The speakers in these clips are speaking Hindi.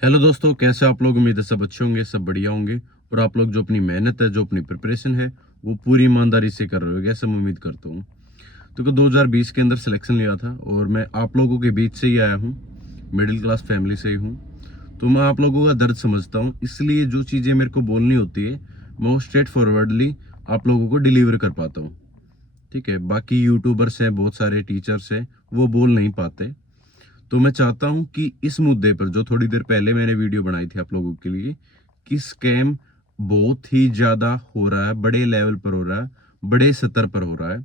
हेलो दोस्तों, कैसे आप लोग। उम्मीद है सब अच्छे होंगे, सब बढ़िया होंगे। और आप लोग जो अपनी मेहनत है, जो अपनी प्रिपरेशन है, वो पूरी ईमानदारी से कर रहे हो, ऐसा मैं उम्मीद करता हूँ। तो 2020 के अंदर सिलेक्शन लिया था और मैं आप लोगों के बीच से ही आया हूँ, मिडिल क्लास फैमिली से ही हूँ। तो मैं आप लोगों का दर्द समझता हूँ, इसलिए जो चीज़ें मेरे को बोलनी होती है मैं वो स्ट्रेट फॉरवर्डली आप लोगों को डिलीवर कर पाता हूँ। ठीक है, बाकी यूट्यूबर्स हैं, बहुत सारे टीचर्स हैं, वो बोल नहीं पाते। तो मैं चाहता हूं कि इस मुद्दे पर जो थोड़ी देर पहले मैंने वीडियो बनाई थी आप लोगों के लिए, कि स्कैम बहुत ही ज्यादा हो रहा है, बड़े लेवल पर हो रहा है, बड़े स्तर पर हो रहा है।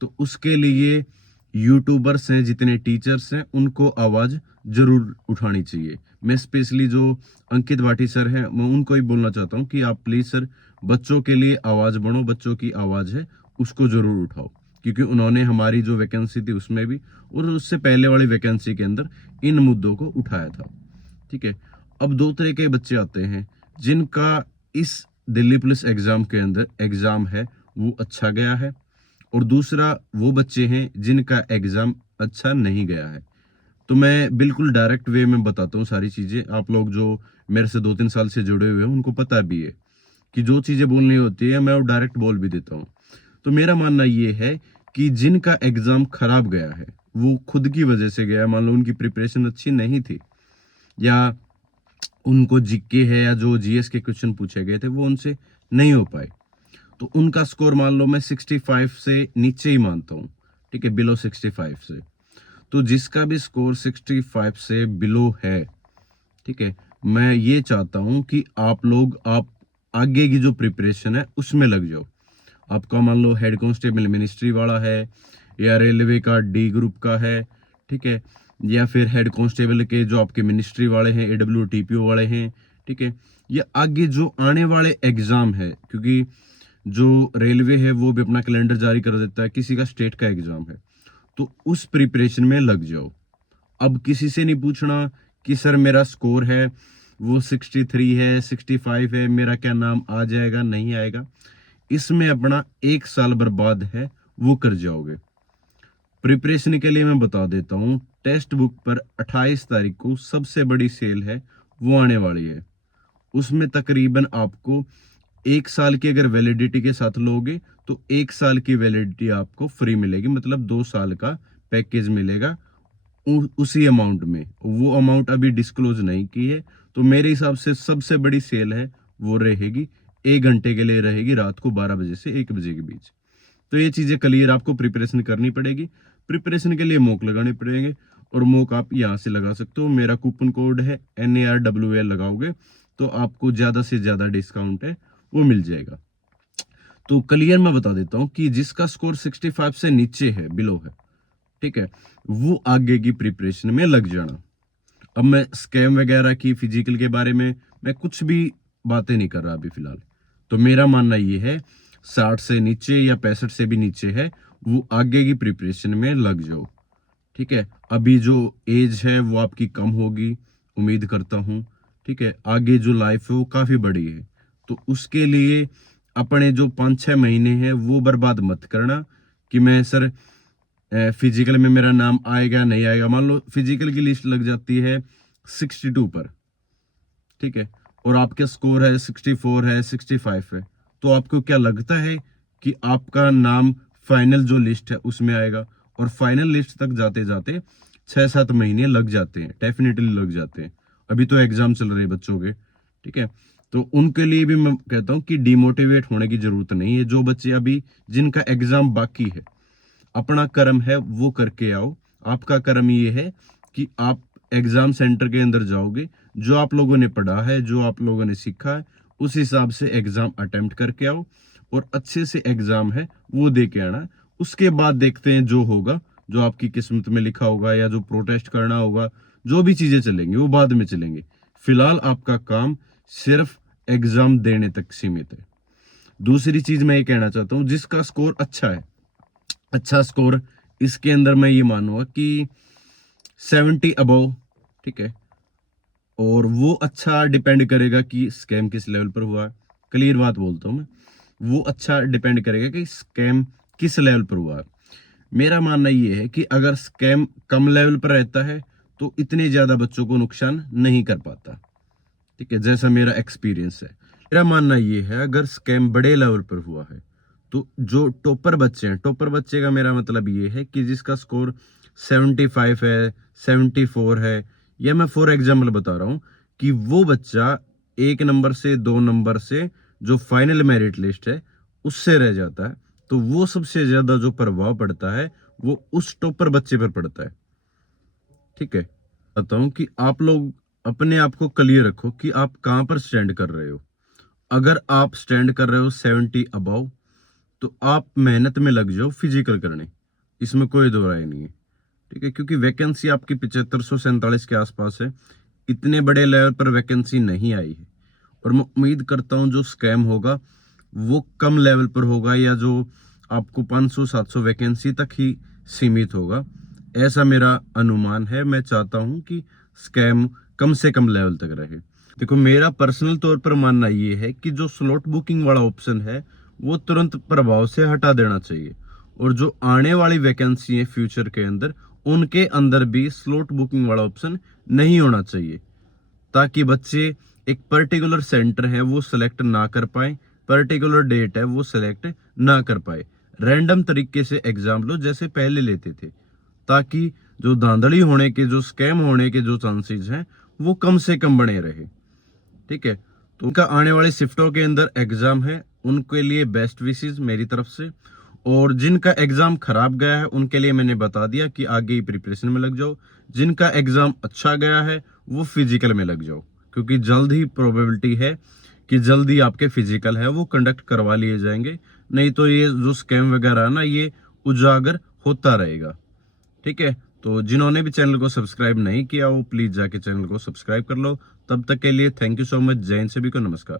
तो उसके लिए यूट्यूबर्स हैं, जितने टीचर्स हैं, उनको आवाज जरूर उठानी चाहिए। मैं स्पेशली जो अंकित भाटी सर हैं, मैं उनको ही बोलना चाहता हूँ कि आप प्लीज सर बच्चों के लिए आवाज बनो, बच्चों की आवाज है उसको जरूर उठाओ। क्योंकि उन्होंने हमारी जो वैकेंसी थी उसमें भी और उससे पहले वाली वैकेंसी के अंदर इन मुद्दों को उठाया था। ठीक है। अब दो तरह के बच्चे आते हैं जिनका इस दिल्ली पुलिस एग्जाम के अंदर एग्जाम है वो अच्छा गया है, और दूसरा वो बच्चे हैं जिनका एग्जाम अच्छा नहीं गया है। तो मैं बिल्कुल डायरेक्ट वे में बताता हूँ सारी चीजें। आप लोग जो मेरे से 2-3 साल से जुड़े हुए हैं उनको पता भी है कि जो चीजें बोलनी होती है मैं वो डायरेक्ट बोल भी देता हूँ। तो मेरा मानना ये है कि जिनका एग्जाम खराब गया है वो खुद की वजह से गया है। मान लो उनकी प्रिपरेशन अच्छी नहीं थी, या उनको जीके है, या जो जीएस के क्वेश्चन पूछे गए थे वो उनसे नहीं हो पाए, तो उनका स्कोर मान लो मैं 65 से नीचे ही मानता हूँ। ठीक है, बिलो 65 से। तो जिसका भी स्कोर 65 से बिलो है, ठीक है, मैं ये चाहता हूं कि आप आगे की जो प्रिपरेशन है उसमें लग जाओ। आपका मान लो हेड कांस्टेबल मिनिस्ट्री वाला है, या रेलवे का डी ग्रुप का है, ठीक है, या फिर हेड कांस्टेबल के जो आपके मिनिस्ट्री वाले हैं, एडब्ल्यू टीपीओ वाले हैं, ठीक है, ये आगे जो आने वाले एग्जाम है, क्योंकि जो रेलवे है वो भी अपना कैलेंडर जारी कर देता है, किसी का स्टेट का एग्जाम है, तो उस प्रिपरेशन में लग जाओ। अब किसी से नहीं पूछना कि सर मेरा स्कोर है वो 63 है, 65 है, मेरा क्या नाम आ जाएगा नहीं आएगा। इसमें अपना 1 साल बर्बाद है, वो कर जाओगे। प्रिपरेशन के लिए मैं बता देता हूँ, टेक्स्ट बुक पर 28 तारीख को सबसे बड़ी सेल है, वो आने वाली है। उसमें तकरीबन आपको 1 साल की अगर वैलिडिटी के साथ लोगे तो 1 साल की वैलिडिटी आपको फ्री मिलेगी, मतलब 2 साल का पैकेज मिलेगा उसी अमाउंट में। वो अमाउंट अभी डिस्क्लोज नहीं की है। तो मेरे हिसाब से सबसे बड़ी सेल है वो रहेगी, 1 घंटे के लिए रहेगी, रात को 12 बजे से 1 बजे के बीच। तो ये चीजें क्लियर आपको प्रिपरेशन करनी पड़ेगी। प्रिपरेशन के लिए मॉक लगाने पड़ेंगे, और मॉक आप यहाँ से लगा सकते हो। मेरा कूपन कोड है NARWL, लगाओगे तो आपको ज्यादा से ज्यादा डिस्काउंट है वो मिल जाएगा। तो क्लियर मैं बता देता हूँ कि जिसका स्कोर 65 से नीचे है, बिलो है, ठीक है, वो आगे की प्रिपरेशन में लग जाना। अब मैं स्कैम वगैरह की, फिजिकल के बारे में मैं कुछ भी बातें नहीं कर रहा अभी फिलहाल। तो मेरा मानना ये है, 60 से नीचे या 65 से भी नीचे है, वो आगे की प्रिपरेशन में लग जाओ। ठीक है, अभी जो एज है वो आपकी कम होगी, उम्मीद करता हूँ। ठीक है, आगे जो लाइफ है वो काफी बड़ी है। तो उसके लिए अपने जो 5-6 महीने हैं वो बर्बाद मत करना कि मैं सर फिजिकल में मेरा नाम आएगा नहीं आएगा। मान लो फिजिकल की लिस्ट लग जाती है 62 पर, ठीक है, और आपका स्कोर है 64 है, 65 है, तो आपको क्या लगता है कि आपका नाम फाइनल जो लिस्ट है उसमें आएगा? और फाइनल लिस्ट तक जाते जाते 6-7 महीने लग जाते हैं, डेफिनेटली लग जाते हैं। अभी तो एग्जाम चल रहे हैं बच्चों के। ठीक है, तो उनके लिए भी मैं कहता हूं कि डिमोटिवेट होने की जरूरत नहीं है। जो बच्चे अभी जिनका एग्जाम बाकी है, अपना कर्म है वो करके आओ। आपका कर्म ये है कि आप एग्जाम सेंटर के अंदर जाओगे, जो आप लोगों ने पढ़ा है, जो आप लोगों ने सीखा है, उस हिसाब से एग्जाम अटेम्प्ट करके आओ, और अच्छे से एग्जाम है वो दे के आना। उसके बाद देखते हैं जो होगा, जो आपकी किस्मत में लिखा होगा, या जो प्रोटेस्ट करना होगा, जो भी चीजें चलेंगी वो बाद में चलेंगे। फिलहाल आपका काम सिर्फ एग्जाम देने तक सीमित है। दूसरी चीज मैं ये कहना चाहता हूँ, जिसका स्कोर अच्छा है, अच्छा स्कोर इसके अंदर मैं ये मानूंगा कि 70 अबव, ठीक है, और वो अच्छा डिपेंड करेगा कि स्कैम किस लेवल पर हुआ है। क्लियर बात बोलता हूँ मैं, वो अच्छा डिपेंड करेगा कि स्कैम किस लेवल पर हुआ है। मेरा मानना ये है कि अगर स्कैम कम लेवल पर रहता है तो इतने ज़्यादा बच्चों को नुकसान नहीं कर पाता। ठीक है, जैसा मेरा एक्सपीरियंस है। मेरा मानना ये है, अगर स्कैम बड़े लेवल पर हुआ है तो जो टॉपर बच्चे हैं, टॉपर बच्चे का मेरा मतलब ये है कि जिसका स्कोर 75 है, 74 है, या मैं फॉर एग्जाम्पल बता रहा हूँ कि वो बच्चा 1 नंबर से 2 नंबर से जो फाइनल मेरिट लिस्ट है उससे रह जाता है, तो वो सबसे ज्यादा जो प्रभाव पड़ता है वो उस टॉपर बच्चे पर पड़ता है। ठीक है, बताता हूँ कि आप लोग अपने आप को क्लियर रखो कि आप कहाँ पर स्टैंड कर रहे हो। अगर आप स्टैंड कर रहे हो 70 अबव, तो आप मेहनत में लग जाओ फिजिकल करने, इसमें कोई दो राय नहीं है। ठीक है, क्योंकि वैकेंसी आपकी 7547 के आसपास है, इतने बड़े लेवल पर वैकेंसी नहीं आई है। और मैं उम्मीद करता हूँ जो स्कैम होगा वो कम लेवल पर होगा, या जो आपको 500-700 वैकेंसी तक ही सीमित होगा, ऐसा मेरा अनुमान है। मैं चाहता हूँ कि स्कैम कम से कम लेवल तक रहे। देखो, मेरा पर्सनल तौर पर मानना ये है कि जो स्लॉट बुकिंग वाला ऑप्शन है वो तुरंत प्रभाव से हटा देना चाहिए, और जो आने वाली वैकेंसी है फ्यूचर के अंदर, उनके अंदर भी स्लॉट बुकिंग वाला ऑप्शन नहीं होना चाहिए, ताकि बच्चे एक पर्टिकुलर सेंटर है वो सिलेक्ट ना कर पाए, पर्टिकुलर डेट है वो सिलेक्ट ना कर पाए, रैंडम तरीके से एग्जाम लो जैसे पहले लेते थे, ताकि जो धांधली होने के, जो स्कैम होने के जो चांसेस हैं वो कम से कम बने रहे। ठीक है, तो उनका आने वाले शिफ्टों के अंदर एग्जाम है, उनके लिए बेस्ट विशेस मेरी तरफ से। और जिनका एग्जाम खराब गया है उनके लिए मैंने बता दिया कि आगे ही प्रिपरेशन में लग जाओ। जिनका एग्जाम अच्छा गया है वो फिजिकल में लग जाओ, क्योंकि जल्द ही प्रोबेबिलिटी है कि जल्दी आपके फिजिकल है वो कंडक्ट करवा लिए जाएंगे, नहीं तो ये जो स्कैम वगैरह है ना, ये उजागर होता रहेगा। ठीक है, तो जिन्होंने भी चैनल को सब्सक्राइब नहीं किया वो प्लीज जाके चैनल को सब्सक्राइब कर लो। तब तक के लिए थैंक यू सो मच। जय हिंद, सभी को नमस्कार।